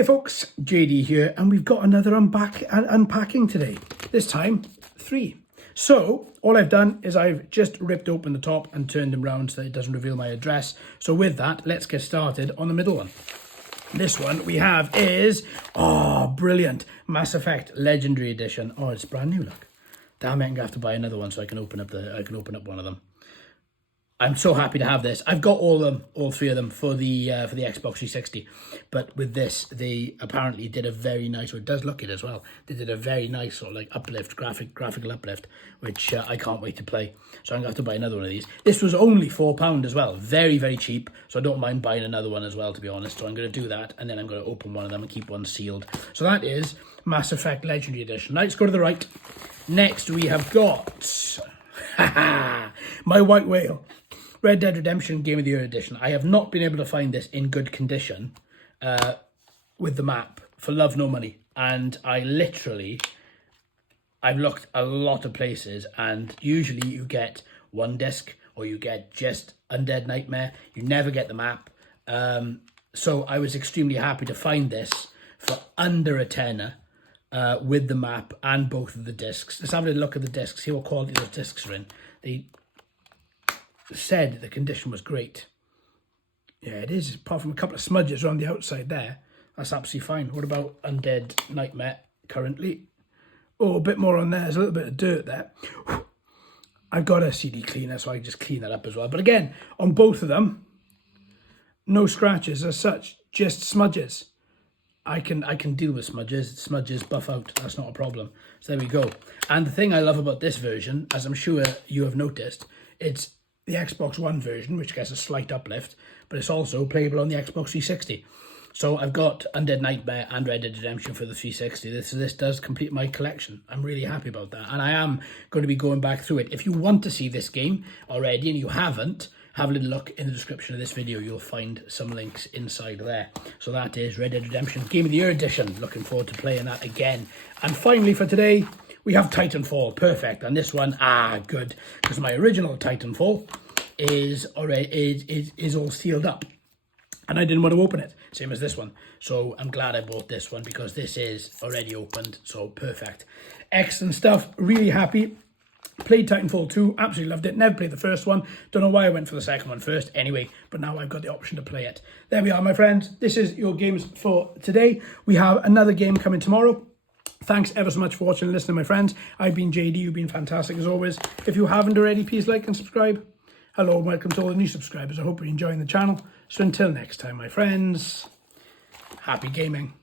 Hey folks, JD here, and we've got another unpacking today. This time, 3. So, all I've done is I've just ripped open the top and turned them round so that it doesn't reveal my address. So with that, let's get started on the middle one. This one we have is, brilliant, Mass Effect Legendary Edition. Oh, it's brand new, look. Damn it, I'm gonna have to buy another one so I can open up one of them. I'm so happy to have this. I've got all 3 of them for the Xbox 360, but with this, they apparently did a very nice, or it does look it as well. They did a very nice sort of like uplift, graphical uplift, which I can't wait to play. So I'm gonna have to buy another one of these. This was only £4 as well, very, very cheap. So I don't mind buying another one as well, to be honest. So I'm gonna do that, and then I'm gonna open one of them and keep one sealed. So that is Mass Effect Legendary Edition. Let's go to the right. Next we have got my White Whale. Red Dead Redemption Game of the Year Edition. I have not been able to find this in good condition with the map for love nor money. And I've looked a lot of places, and usually you get one disc or you get just Undead Nightmare. You never get the map. So I was extremely happy to find this for under a tenner with the map and both of the discs. Let's have a look at the discs, see what quality those discs are in. They said the condition was great. Yeah, it is, apart from a couple of smudges around the outside there. That's absolutely fine. What about Undead Nightmare currently? Oh, a bit more on there. There's a little bit of dirt there. I've got a CD cleaner, so I can just clean that up as well. But again, on both of them, no scratches as such, just smudges. I can deal with smudges. Smudges buff out. That's not a problem. So there we go. And the thing I love about this version, as I'm sure you have noticed, it's the Xbox One version, which gets a slight uplift, but it's also playable on the Xbox 360. So I've got Undead Nightmare and Red Dead Redemption for the 360. This does complete my collection. I'm really happy about that, and I am going to be going back through it. If you want to see this game already and you haven't, have a little look in the description of this video. You'll find some links inside there. So that is Red Dead Redemption Game of the Year Edition. Looking forward to playing that again. And finally for today, we have Titanfall. Perfect. And this one, good, because my original Titanfall is all sealed up, and I didn't want to open it, same as this one. So I'm glad I bought this one because this is already opened. So perfect, excellent stuff. Really happy. Played Titanfall 2, absolutely loved it. Never played the first one. Don't know why I went for the second one first anyway, but now I've got the option to play it. There we are, my friends. This is your games for today. We have another game coming tomorrow. Thanks ever so much for watching and listening, my friends. I've been JD. You've been fantastic as always. If you haven't already, please like and subscribe. Hello and welcome to all the new subscribers. I hope you're enjoying the channel. So until next time, my friends, happy gaming.